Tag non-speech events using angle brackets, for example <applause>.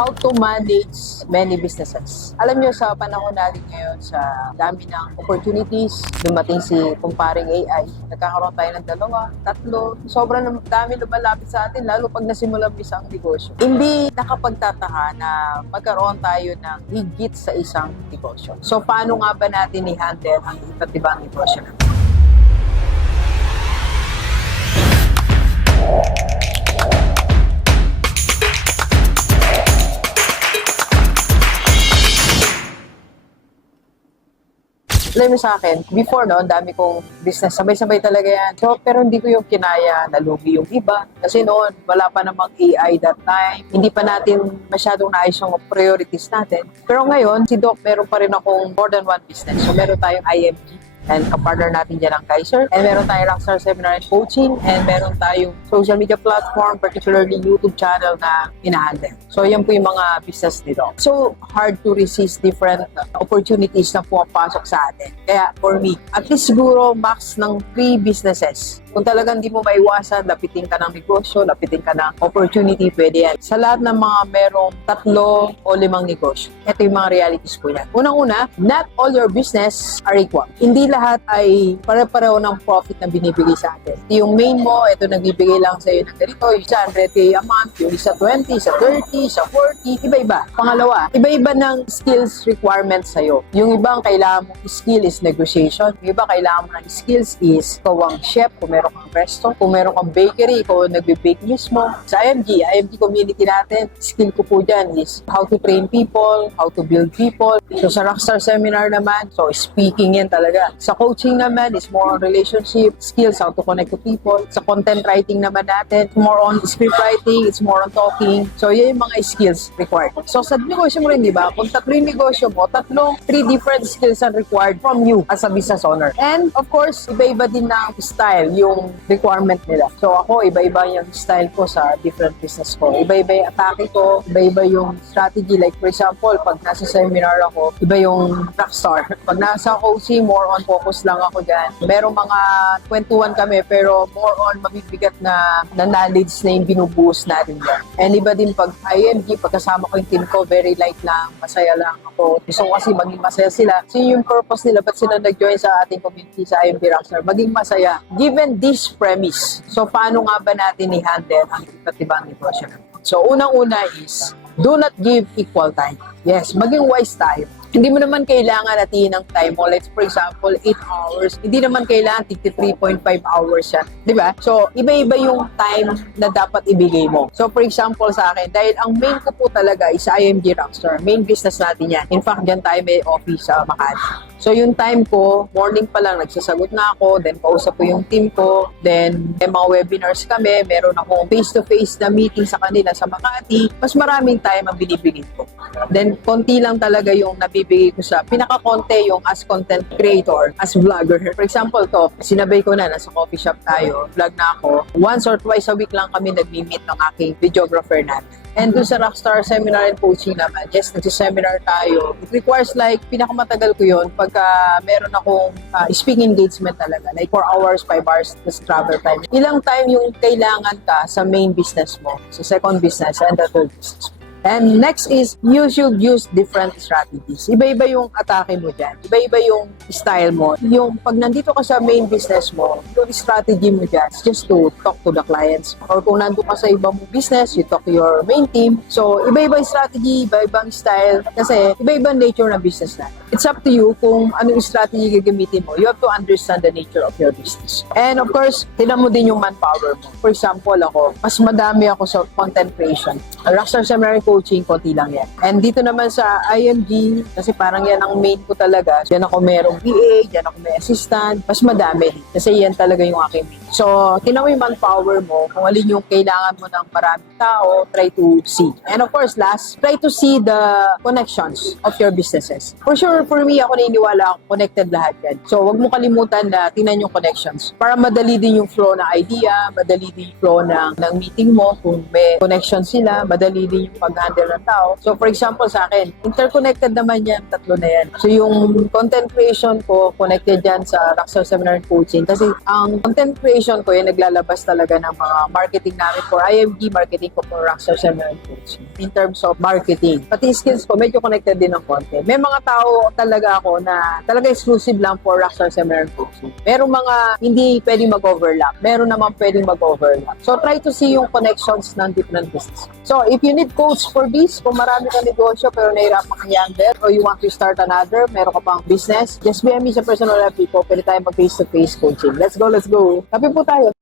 how to manage many businesses. Alam nyo, sa panahon natin ngayon, sa dami ng opportunities, dumating si kumparing AI, nagkakaroon tayo ng dalawa, tatlo, sobrang dami lumalapit sa atin, lalo pag nasimulan mo isang negosyo. Hindi nakapagtataka na magkaroon tayo ng higit sa isang negosyo. So, paano nga ba natin i-handle ang iba't ibang negosyo natin? Alam mo sa akin, before no, dami kong business, sabay-sabay talaga yan. So, pero hindi ko yung kinaya, nalugi yung iba. Kasi noon, wala pa namang AI that time. Hindi pa natin masyadong naayos yung priorities natin. Pero ngayon, si Doc, meron pa rin akong more than one business. So, meron tayong IMG and kapartner natin dyan ang Kaiser. And meron tayong Rockstar Seminar and Coaching and meron tayong social media platform, particularly YouTube channel na inahandle. So, yan po yung mga business nito. So, hard to resist different opportunities na pumapasok sa atin. Kaya, for me, at least siguro max ng three businesses. Kung talagang di mo maiwasan, lapitin ka ng negosyo, lapitin ka ng opportunity, pwede yan. Sa lahat ng mga merong tatlo o limang negosyo, ito yung mga realities ko yan. Unang-una, not all your business are equal. Hindi lahat ay pare-pareho ng profit na binibigay sa atin. Yung main mo, ito nagbibigay lang sa iyo ng ganito, yung isa 100k a month, yung isa 20, isa 30, isa 40, iba-iba. Pangalawa, iba-iba ng skills requirements sa'yo. Yung ibang kailangan mong skill is negotiation. Yung iba kailangan mo ng skills is ikaw ang chef, kung meron kang resto, kung meron kang bakery, ang nagbe-bake mismo. Sa IMG, IMG community natin, <laughs> skill ko po dyan is how to train people, how to build people. So sa Rockstar Seminar naman, so speaking yan talaga. Sa coaching naman is more on relationship skills, how to connect to people. Sa content writing naman natin, more on script writing, it's more on talking. So yan yung mga skills required. So sa negosyo mo rin, di ba? Kung tatlo yung negosyo mo, tatlong, three different skills are required from you as a business owner. And of course, iba-iba din ng style, yung requirement nila. So ako, iba-iba yung style ko sa different business ko. Iba-iba yung atake ko, iba-iba yung strategy. Like for example, pag nasa seminar ako, iba yung rockstar. <laughs> Pag nasa coaching, more on focus lang ako dyan. Merong mga kwentuhan kami, pero more on mabibigat na, na knowledge na yung binubuhos natin dyan. And iba din pag IMG, pagkasama ko yung team ko, very light lang, masaya lang ako. Gusto ko kasi maging masaya sila. So yung purpose nila, ba't sila nag-join sa ating community sa IMG Rockstar? Maging masaya. Given this premise, so paano nga ba natin i-handle ang iba't ibang negosyo? So unang-una is, do not give equal time. Yes, maging wise tayo. Hindi mo naman kailangan natin ng time mo. Let's for example, 8 hours. Hindi naman kailangan 53.5 hours yan. Di ba? So, iba-iba yung time na dapat ibigay mo. So, for example sa akin, dahil ang main ko po talaga is IMG Rockstar. Main business natin yan. In fact, dyan tayo may office sa Makati. So, yung time ko, morning pa lang, nagsasagot na ako, then kausap ko yung team ko, then may mga webinars kami, meron akong face-to-face na meeting sa kanila sa Makati, mas maraming time ang binibigay ko. Then, konti lang talaga yung nabibigay ko sa, pinaka-konti yung as content creator, as vlogger. For example, to, sinabay ko na, nasa coffee shop tayo, vlog na ako. Once or twice a week lang kami nag-meet ng aking videographer natin. And doon sa Rockstar Seminar and Coaching naman, yes, nagsi-seminar tayo. It requires like, pinakamatagal ko yun pagka meron akong uh, speaking engagement talaga. Like 4 hours, 5 hours, plus travel time. Ilang time yung kailangan ka sa main business mo, sa second business, and the third business. And next is, you should use different strategies. Iba-iba yung atake mo dyan. Iba-iba yung style mo. Yung pag nandito ka sa main business mo, yung strategy mo dyan is just to talk to the clients. Or kung nandito ka sa ibang business, you talk to your main team. So, iba-iba yung strategy, iba-ibang style. Kasi iba-ibang nature ng business na. It's up to you kung ano yung strategy gagamitin mo. You have to understand the nature of your business. And of course, tinan mo din yung manpower mo. For example, ako, mas madami ako sa content creation. Rockstar Seminar Coaching, konti lang yan. And dito naman sa IMG, kasi parang yan ang main ko talaga. Diyan ako merong PA, diyan ako may assistant. Mas madami. Kasi yan talaga yung aking main. So, tinan mo yung manpower mo, kung alin yung kailangan mo ng maraming tao, try to see. And of course, last, try to see the connections of your businesses. For sure, for me, ako naniniwala ako, connected lahat yan. So, wag mo kalimutan na tingnan yung connections. Para madali din yung flow ng idea, madali din yung flow ng, ng meeting mo. Kung may connection sila, madali din yung pag-handle ng tao. So, for example, sa akin, interconnected naman yan, tatlo na yan. So, yung content creation ko, connected yan sa Rockstar Seminar Coaching. Kasi ang content creation division ko, yung naglalabas talaga ng mga marketing namin for IMG, marketing ko for Rockstars and Meron Coaching. In terms of marketing. Pati skills ko, medyo connected din ng konti. May mga tao talaga ako na talaga exclusive lang for Rockstars and Meron Coaching. Merong mga hindi pwedeng mag-overlap. Meron naman pwedeng mag-overlap. So, try to see yung connections ng different business. So, if you need coach for this, kung marami kang negosyo pero nahirapan kang handle or you want to start another, meron ka pang business, just PM me sa personal FB ko, pwede tayo mag face-to-face coaching. Let's go, let's go. Kape po tayo.